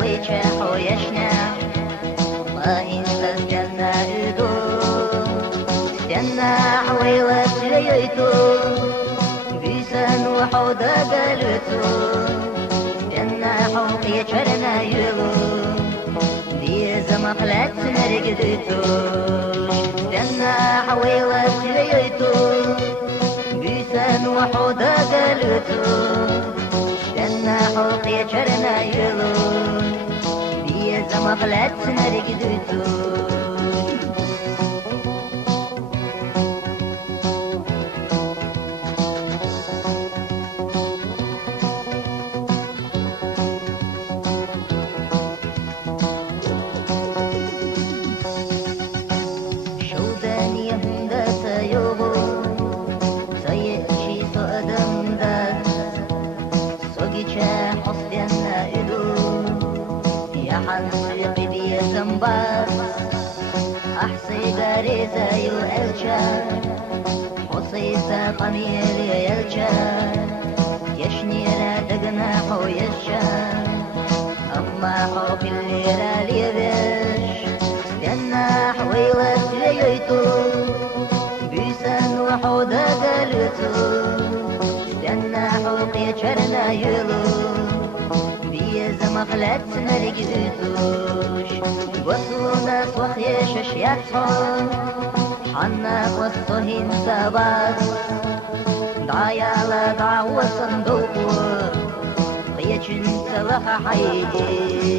ويتشا حويشنا الله انت استنى ادو استنى حوي وسليتو بيسان وحودا قالتو استنى حوقي شرنا يلو ديز مقلت نرقدتو استنى حوي وسليتو بيسان وحودا قالتو استنى حوقي شرنا يلو ديز مقلت نرقدتو حنسيقي بي زنبار أحصي باريزة يؤلشان حصيصة قميل يلشان يشني رادقنا حو يشان أما حوق اللي رالي بيش جناح ويوات ليتو بيسان وحودا قالتو جناح حوق يشرنا يلو مخلت مرقدتوش وصونا وخيش شياتهم حنا وصهين سبات دعايا لا دعوة صندوق قيتشن سلخ حيدير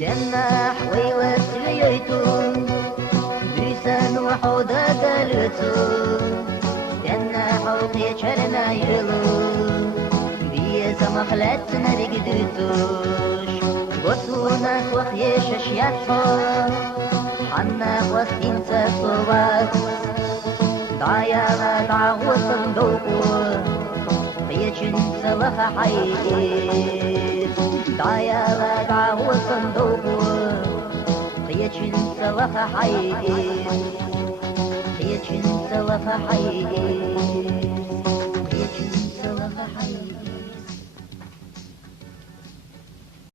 جناح ويوسليتون بيسان وحودا قالتون جناح وقيتشرنا يلون بيز مخلت مرقدتوش وصونا وخيش شياتهم حنا وسين تسوات دعايا لا دعوة صندوق قيتشن سلخ حيدير دعايا لا دعوة صندوق قيتشن سلخ حيدير قيتشن سلخ حيدير